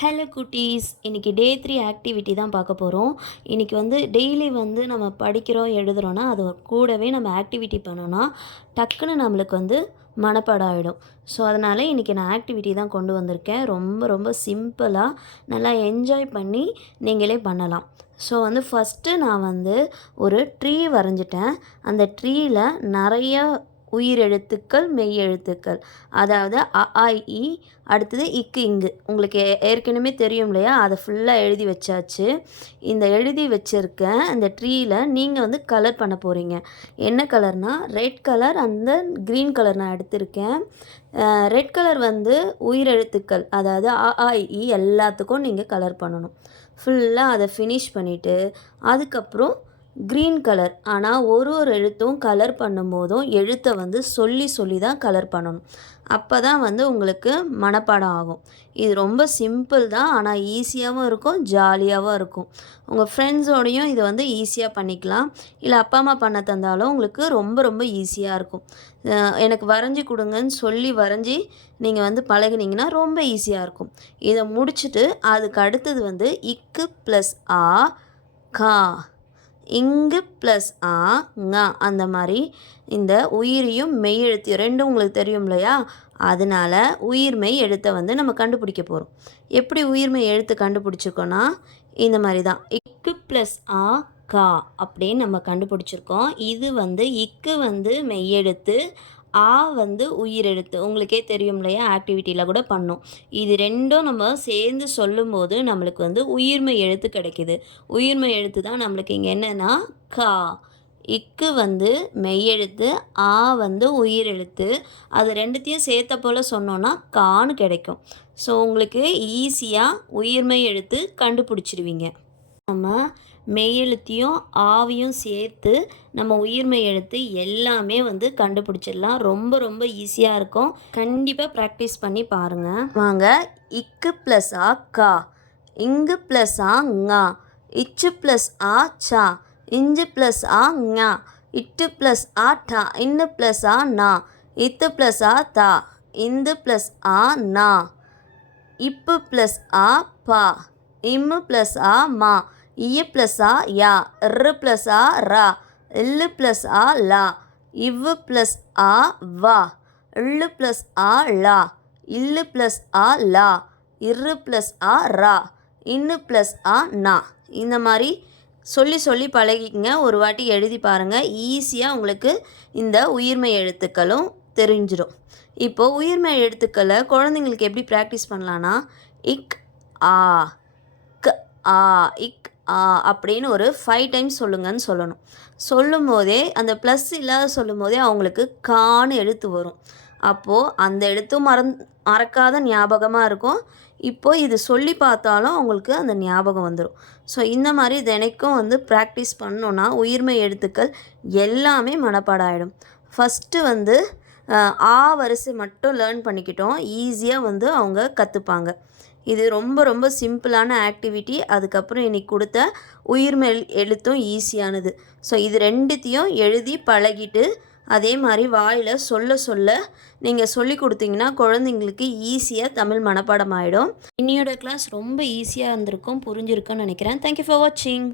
Hello குட்டீஸ். இன்றைக்கி day three activity தான் பார்க்க போகிறோம் இன்றைக்கி வந்து டெய்லி வந்து நம்ம படிக்கிறோம் எழுதுகிறோன்னா அது கூடவே நம்ம ஆக்டிவிட்டி பண்ணோன்னா டக்குன்னு நம்மளுக்கு வந்து மனப்பாடம் ஆகிடும் ஸோ அதனால் இன்றைக்கி நான் ஆக்டிவிட்டி தான் கொண்டு வந்திருக்கேன். ரொம்ப ரொம்ப சிம்பிளாக நல்லா என்ஜாய் பண்ணி நீங்களே பண்ணலாம். ஸோ வந்து ஃபஸ்ட்டு நான் வந்து ஒரு ட்ரீ வரைஞ்சிட்டேன். அந்த ட்ரீயில் நிறைய உயிரெழுத்துக்கள் மெய்யெழுத்துக்கள். அதாவது அ ஆ இ அடுத்தது இக்கு இங்கு. உங்களுக்கு ஏற்கனவே தெரியும் இல்லையா? அதை ஃபுல்லாக எழுதி வச்சாச்சு. இந்த எழுதி வச்சிருக்க அந்த ட்ரீயில் நீங்கள் வந்து கலர் பண்ண போகிறீங்க என்ன கலர்னால் ரெட் கலர் அந்த க்ரீன் கலர் நான் எடுத்திருக்கேன். ரெட் கலர் வந்து உயிரெழுத்துக்கள். அதாவது அ ஆ இ எல்லாத்துக்கும் நீங்கள் கலர் பண்ணணும். ஃபுல்லாக அதை ஃபினிஷ் பண்ணிவிட்டு அதுக்கப்புறம் க்ரீன் கலர் ஆனால் ஒரு ஒரு எழுத்தும் கலர் பண்ணும்போதும் எழுத்தை வந்து சொல்லி சொல்லி தான் கலர் பண்ணணும். அப்போ தான் வந்து உங்களுக்கு மனப்பாடம் ஆகும். இது ரொம்ப சிம்பிள் தான் ஆனால் ஈஸியாகவும் இருக்கும் ஜாலியாகவும் இருக்கும். உங்கள் ஃப்ரெண்ட்ஸோடையும் இதை வந்து ஈஸியாக பண்ணிக்கலாம். இல்லை அப்பா அம்மா பண்ண தந்தாலும் உங்களுக்கு ரொம்ப ரொம்ப ஈஸியாக இருக்கும். எனக்கு வரைஞ்சி கொடுங்கன்னு சொல்லி வரைஞ்சி நீங்கள் வந்து பழகுனீங்கன்னா ரொம்ப ஈஸியாக இருக்கும். இதை முடிச்சுட்டு அதுக்கு அடுத்தது வந்து இக்கு ப்ளஸ் ஆ கா இங்கு ப்ளஸ் ஆ ங அந்த மாதிரி இந்த உயிரையும் மெய் எழுத்தியும் ரெண்டும் உங்களுக்கு தெரியும் இல்லையா? அதனால உயிர்மெய் எழுத்தை வந்து நம்ம கண்டுபிடிக்க போகிறோம் எப்படி உயிர்மெய் எழுத்து கண்டுபிடிச்சிருக்கோன்னா இந்த மாதிரி தான். இக்கு ப்ளஸ் ஆ கா அப்படின்னு நம்ம கண்டுபிடிச்சிருக்கோம். இது வந்து இக்கு வந்து மெய்யெழுத்து ஆ வந்து உயிரெழுத்து உங்களுக்கே தெரியும் இல்லையா ஆக்டிவிட்டியில் கூட பண்ணோம். இது ரெண்டும் நம்ம சேர்ந்து சொல்லும்போது நம்மளுக்கு வந்து உயிர்மை எழுத்து கிடைக்கிது. உயிர்மை எழுத்து தான் நம்மளுக்கு இங்கே என்னென்னா கா. இக்கு வந்து மெய்யெழுத்து ஆ வந்து உயிரெழுத்து. அது ரெண்டுத்தையும் சேர்த்த போல் சொன்னோன்னா கான்னு கிடைக்கும். ஸோ உங்களுக்கு ஈஸியாக உயிர்மெய் எழுத்து கண்டுபிடிச்சிடுவீங்க நம்ம மெய்யெழுத்தையும் ஆவியும் சேர்த்து நம்ம உயிர்மை எழுத்து எல்லாமே வந்து கண்டுபிடிச்சிடலாம். ரொம்ப ரொம்ப ஈஸியாக இருக்கும். கண்டிப்பாக ப்ராக்டிஸ் பண்ணி பாருங்கள் வாங்க. இக்கு ப்ளஸ் ஆ கா. இங்கு ப்ளஸ் ஆ ஙா இச்சு ப்ளஸ் ஆ சா. இஞ்சு ப்ளஸ் ஆ ஞா இட்டு ப்ளஸ் ஆ டா. இன்னு ப்ளஸ் ஆ நா. இத்து ப்ளஸ் ஆ தா. இந்து ப்ளஸ் ஆ நா. இப்பு ப்ளஸ் ஆ பா. இம்மு ப்ளஸ் ஆ மா. இய ப்ளஸ் ஆ யா. இரு ப்ளஸ் ஆ ரா. இல்லு ப்ளஸ் ஆ லா. இவ்வு ப்ளஸ் ஆ வா. இல்லு ப்ளஸ் ஆ லா இல்லு ப்ளஸ் ஆ லா. இரு ப்ளஸ் ஆ ரா. இன்னு ப்ளஸ் ஆ நா. இந்த மாதிரி சொல்லி சொல்லி பழகிக்கங்க. ஒரு வாட்டி எழுதி பாருங்கள் ஈஸியாக உங்களுக்கு இந்த உயிர்மெய் எழுத்துக்களும் தெரிஞ்சிடும் இப்போது உயிர்மெய் எழுத்துக்களை குழந்தைங்களுக்கு எப்படி ப்ராக்டிஸ் பண்ணலான்னா இக் ஆ. ஆ இக் ஆ அப்படின்னு ஒரு ஃபைவ் டைம்ஸ் சொல்லுங்கன்னு சொல்லணும். சொல்லும் போதே அந்த ப்ளஸ் இல்லாத சொல்லும் போதே அவங்களுக்கு கான்னு எழுத்து வரும். அப்போது அந்த எழுத்தும் மறந் மறக்காத ஞாபகமாக இருக்கும். இப்போது இது சொல்லி பார்த்தாலும் அவங்களுக்கு அந்த ஞாபகம் வந்துடும் ஸோ இந்த மாதிரி தினைக்கும் வந்து ப்ராக்டிஸ் பண்ணோன்னா உயிர்மை எழுத்துக்கள் எல்லாமே மனப்பாடம் ஆகிடும் ஃபஸ்ட்டு வந்து ஆ வரிசை மட்டும் லேர்ன் பண்ணிக்கிட்டோம். ஈஸியாக வந்து அவங்க கற்றுப்பாங்க இது ரொம்ப ரொம்ப சிம்பிளான ஆக்டிவிட்டி. அதுக்கப்புறம் இன்னைக்கு கொடுத்த உயிர்மெல் எழுத்தும் ஈஸியானது. ஸோ இது ரெண்டுத்தையும் எழுதி பழகிட்டு அதே மாதிரி வாயில் சொல்ல சொல்ல நீங்கள் சொல்லி கொடுத்தீங்கன்னா குழந்தைங்களுக்கு ஈஸியாக தமிழ் மனப்பாடம் ஆகிடும் இன்னையோட கிளாஸ் ரொம்ப ஈஸியாக இருந்திருக்கும் புரிஞ்சிருக்கும்னு நினைக்கிறேன். தேங்க்யூ ஃபார் வாட்சிங்